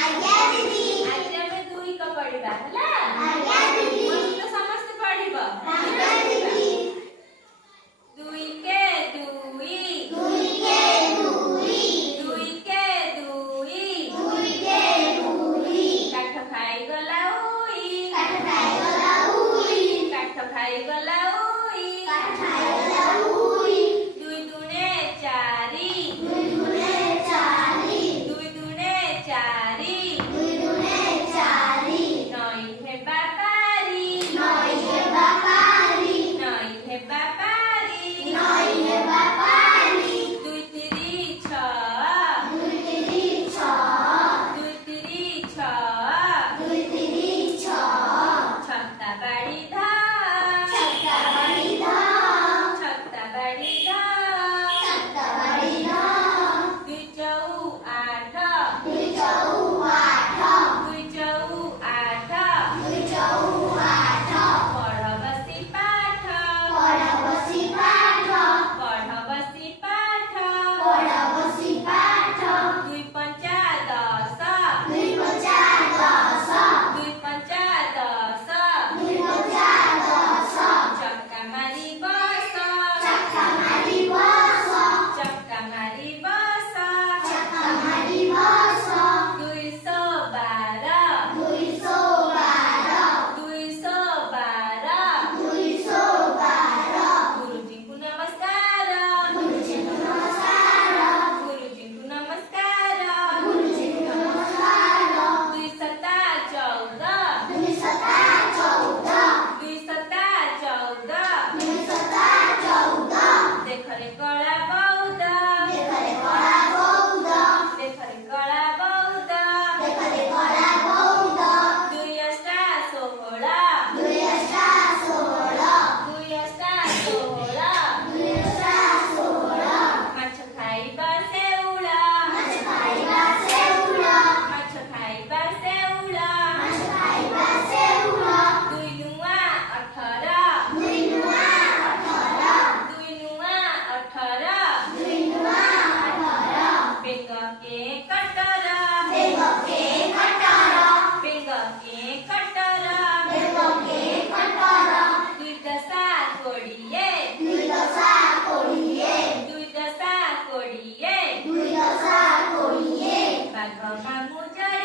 आज्ञा दीदी आज आमे दुई का पढ़िबा हला आज्ञा दीदी तो समस्त पढ़िबा आज्ञा दीदी दुई के दुई दुई के दुई दुई के दुई दुई के दुई काठ खाई गला उई काठ खाइगला उई काठ खाई गला उई काठ खाइगला उई दुई दुने चारी दुई दुने चारी दुई दुने चारी दुई दुने चारी नई हे बापारी नई हे बापारी नई हे बापारी नई हे बापारी दुई तिरी छ दुई तिरी छ दुई तिरी छ दुई तिरी छ छत्ता बाड़ी धा छत्ता बड़ी धा छत्ता बाड़ी धा छत्ता बड़ी धा दुई चौ आठ दुई चौ आठ दुई चौ आठ दुई चौ आठ पढ़ बसी पाठ पढ बसी पाठ पढ़ बसी पाठ पढ बसी पाठ दुई पंचा दस दुई पंचा दस दुई पंचा दस दुई पंचा दस चक्का मारी बस चक्का मारी बस चक्का मारी बस चक्का मारी बस 212 212 212 212 गुरुजी को नमस्कार गुरुजीको नमस्कार गुरुजी को नमस्कार गुरुजीको नमस्कार 2 सत्ता 14 दुई सत्ता 14 2 सत्ता 14 दुई सत्ता 14 देखरे कला बौद्ध देखरे कला बौद्ध देखरे कला बौद्ध देखरे कला बौद्ध 2 अष्टा 16 दुई अष्टा 16 2 अष्टा 16 दुई अष्टा 16 माछ खाइबा सेउला माछ खाइबा सेउला माछ खाइबा सेउला माछ खाइबा सेउला 2 नुआ 18 दुई नुआ 18 2 नुआ 18 दुई नुआ 18 बेग के कटर बेग के कटर बेग के कटर बेग के कटर 2 दशा कोड़िए दुई दशा कोडिए 2 दशा कोड़िए दुई दशा कोडिए बाघ मामु जय